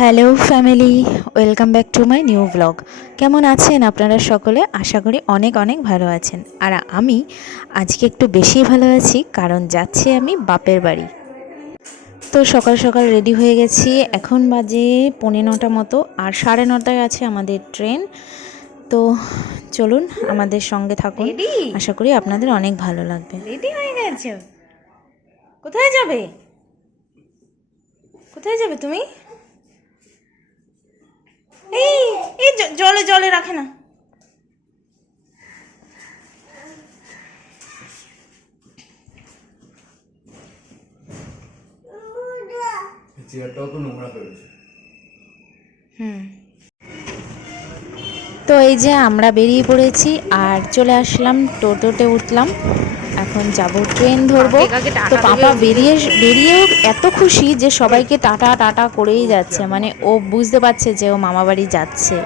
Hello family welcome back to my new blog কেমন আছেন আপনারা সকলে? আশা করি অনেক অনেক ভালো আছেন। আর আমি আজকে একটু বেশি ভালো আছি কারণ যাচ্ছি আমি বাপের বাড়ি। তো সকাল সকাল রেডি হয়ে গেছি। এখন বাজে পৌনে নটা মতো আর সাড়ে নটায় আছে আমাদের ট্রেন তো চলুন আমাদের সঙ্গে থাকুন। আশা করি আপনাদের অনেক ভালো লাগবে। রেডি হয়ে গেছো? কোথায় যাবে? কোথায় যাবে তুমি? এই এই জলে জলে রাখে না। চেয়ারটাও তো নোংরা করেছে হুম। তো এই যে আমরা বেরিয়ে পড়েছি আর চলে আসলাম টোটোতে উঠলাম। এখন যাব ট্রেন ধরবো। তো পাপা বেরিয়ে বেরিয়ে বেরিয়েও এত খুশি যে সবাইকে টাটা টাটা করেই যাচ্ছে। মানে ও বুঝতে পারছে যে ও মামাবাড়ি যাচ্ছে।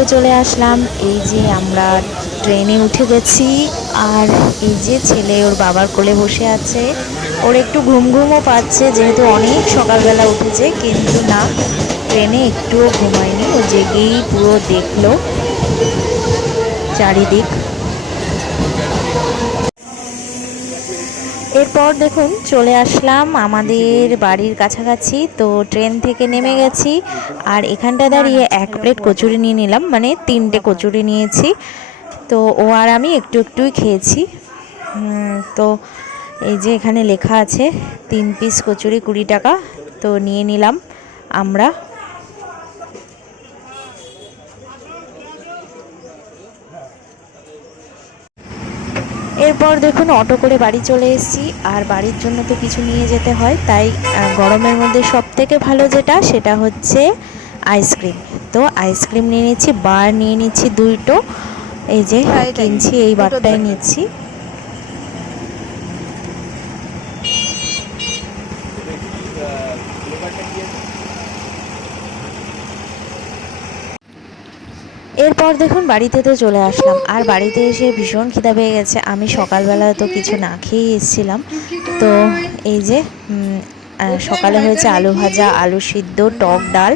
তো চলে আসলাম। এই যে আমরা ট্রেনে উঠে গেছি, আর এই যে ছেলে ওর বাবার কোলে বসে আছে। ওর একটু ঘুম ঘুমও পাচ্ছে, যেহেতু অনেক সকালবেলা উঠেছে, কিন্তু না, ট্রেনে একটুও ঘুমায়নি। ও জেগেই পুরো দেখল। চারিদিক এরপর দেখুন, চলে আসলাম আমাদের বাড়ির কাছাকাছি। তো ট্রেন থেকে নেমে গেছি আর এখানটা দাঁড়িয়ে এক প্লেট কচুরি নিয়ে নিলাম মানে তিনটে কচুরি নিয়েছি। তো ও আর আমি একটু একটুই খেয়েছি। তো এই যে এখানে লেখা আছে, তিন পিস কচুরি কুড়ি টাকা। তো নিয়ে নিলাম আমরা। এরপর দেখুন অটো করে বাড়ি চলে এসেছি। আর বাড়ির জন্য তো কিছু নিয়ে যেতে হয় তাই গরমের মধ্যে সব থেকে ভালো যেটা সেটা হচ্ছে আইসক্রিম। তো আইসক্রিম নিয়ে নিচ্ছি বার নিয়ে নিচ্ছি দুইটো। এই যে কিনছি এই বারটাই নিচ্ছি। এরপর দেখুন, বাড়িতে তো চলে আসলাম। আর বাড়িতে এসে ভীষণ খিদা পেয়ে গেছে। আমি সকালবেলা তো কিছু না খেয়েই এসেছিলাম। তো এই যে সকালে হয়েছে আলু ভাজা, আলু সিদ্ধ, টক ডাল।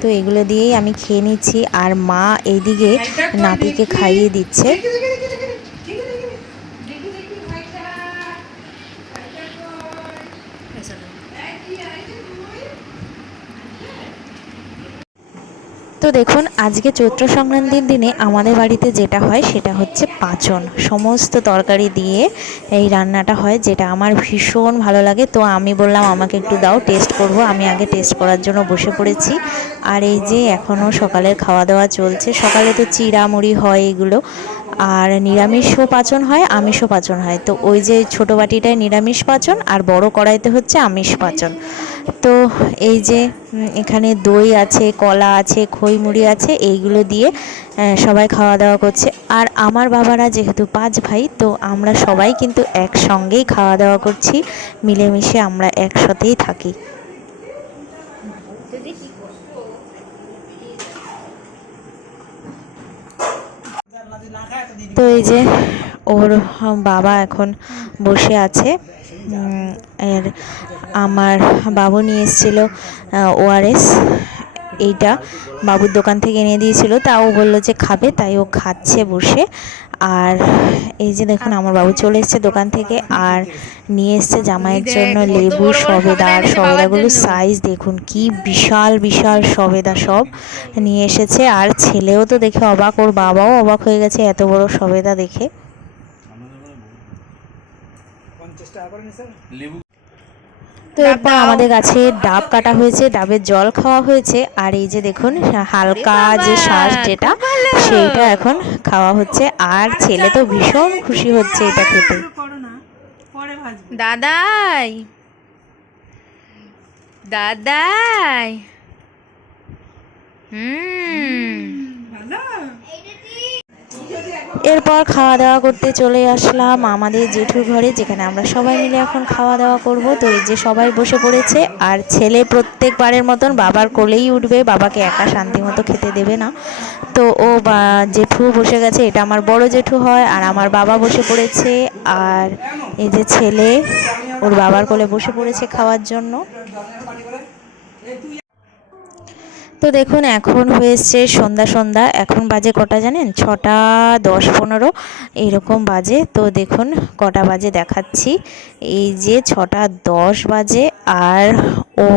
তো এগুলো দিয়েই আমি খেয়ে নিচ্ছি। আর মা এইদিকে নাতিকে খাইয়ে দিচ্ছে। তো দেখুন, আজকে চৈত্র সংক্রান্তির দিনে আমাদের বাড়িতে যেটা হয় সেটা হচ্ছে পাচন। সমস্ত তরকারি দিয়ে এই রান্নাটা হয়, যেটা আমার ভীষণ ভালো লাগে। তো আমি বললাম, আমাকে একটু দাও টেস্ট করব। আমি আগে টেস্ট করার জন্য বসে পড়েছি। আর এই যে এখনও সকালের খাওয়া দাওয়া চলছে, সকালে তো চিড়া মুড়ি হয় এগুলো। আর নিরামিষও পাচন হয়, আমিষও পাচন হয়। তো ওই যে ছোটো বাটিটায় নিরামিষ পাচন, আর বড় কড়াইতে হচ্ছে আমিষ পাচন। তো এই যে এখানে দই আছে, কলা আছে খই মুড়ি আছে, এইগুলো দিয়ে সবাই খাওয়া দাওয়া করছে। আর আমার বাবারা যেহেতু পাঁচ ভাই, তো আমরা সবাই কিন্তু একসঙ্গেই খাওয়া দাওয়া করছি। মিলেমিশে আমরা একসাথেই থাকি। তো এই যে, ওর বাবা এখন বসে আছে। এর আমার বাবু নিয়ে এসেছিল ওআরএস এইটা বাবুর দোকান থেকে এনে দিয়েছিল। তাও বলল যে খাবে তাই ও খাচ্ছে বসে। আর এই যে দেখুন আমার বাবু চলে এসছে দোকান থেকে আর নিয়ে এসছে জামাইয়ের জন্য লেবু সবেদা আর সবেদাগুলো সাইজ দেখুন কি বিশাল বিশাল সবেদা সব নিয়ে এসেছে। আর ছেলেও তো দেখে অবাক ওর বাবাও অবাক হয়ে গেছে এত বড় সবেদা দেখে। লেবু তো এরপর আমাদের গাছে ডাব কাটা হয়েছে ডাবের জল খাওয়া হয়েছে আর এই যে দেখুন হালকা যে শ্বাস যেটা সেইটা এখন খাওয়া হচ্ছে আর ছেলে তো ভীষণ খুশি হচ্ছে এটা খেতে। দাদাই। দাদাই। হুম এরপর খাওয়া দাওয়া করতে চলে আসলাম আমাদের জেঠুর ঘরে, যেখানে আমরা সবাই মিলে এখন খাওয়া দাওয়া করব। তো এই যে সবাই বসে পড়েছে, আর ছেলে প্রত্যেকবারের মতন বাবার কোলেই উঠবে, বাবাকে একা শান্তি মতো খেতে দেবে না। তো ও বা, জেঠু বসে গেছে, এটা আমার বড় জেঠু হয়, আর আমার বাবা বসে পড়েছে, আর এই যে ছেলে, ওর বাবার কোলে বসে পড়েছে খাওয়ার জন্য। তো দেখুন, এখন হয়েছে সন্ধ্যা সন্ধ্যা। এখন বাজে কটা জানেন? ছটা, দশ, পনেরো এইরকম বাজে। তো দেখুন, কটা বাজে দেখাচ্ছি। এই যে ছটা, দশ বাজে, আর ও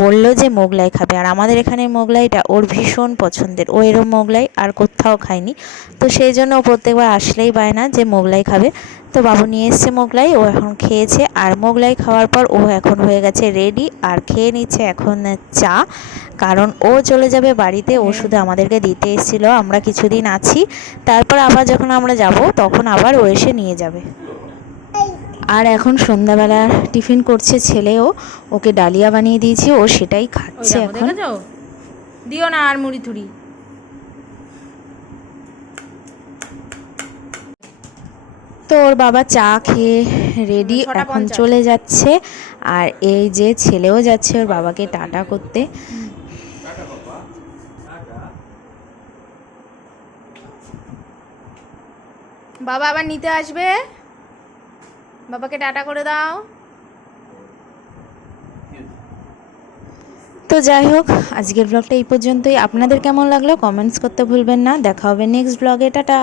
বলল যে মোগলাই খাবে। আর আমাদের এখানে মোগলাইটা ওর ভীষণ পছন্দের। ও এরম মোগলাই আর কোথাও খায়নি। তো সেই জন্য ও প্রত্যেকবার আসলেই পায় না যে মোগলাই খাবে। তো বাবু নিয়ে এসছে মোগলাই ও এখন খেয়েছে। আর মোগলাই খাওয়ার পর ও এখন হয়ে গেছে রেডি আর খেয়ে নিচ্ছে এখন চা। কারণ ও চলে যাবে বাড়িতে ও শুধু আমাদেরকে দিতে এসেছিল আমরা কিছুদিন আছি। তারপর আবার যখন আমরা যাব তখন আবার ও এসে নিয়ে যাবে। আর এখন সন্ধ্যাবেলা টিফিন করছে ছেলেও ওকে ডালিয়া বানিয়ে দিয়েছি ও সেটাই খাচ্ছে এখন। দিও না আর মুড়ি থুড়ি তো ওর বাবা চা খেয়ে রেডি এখন চলে যাচ্ছে। আর এই যে ছেলেও যাচ্ছে ওর বাবাকে টাটা করতে। বাবা আবার নিতে আসবে? বাবাকে টাটা করে দাও। তো যাই হোক আজকের ব্লগটা এই পর্যন্তই। আপনাদের কেমন লাগল? কমেন্টস করতে ভুলবেন না। দেখা হবে নেক্সট ব্লগে টাটা!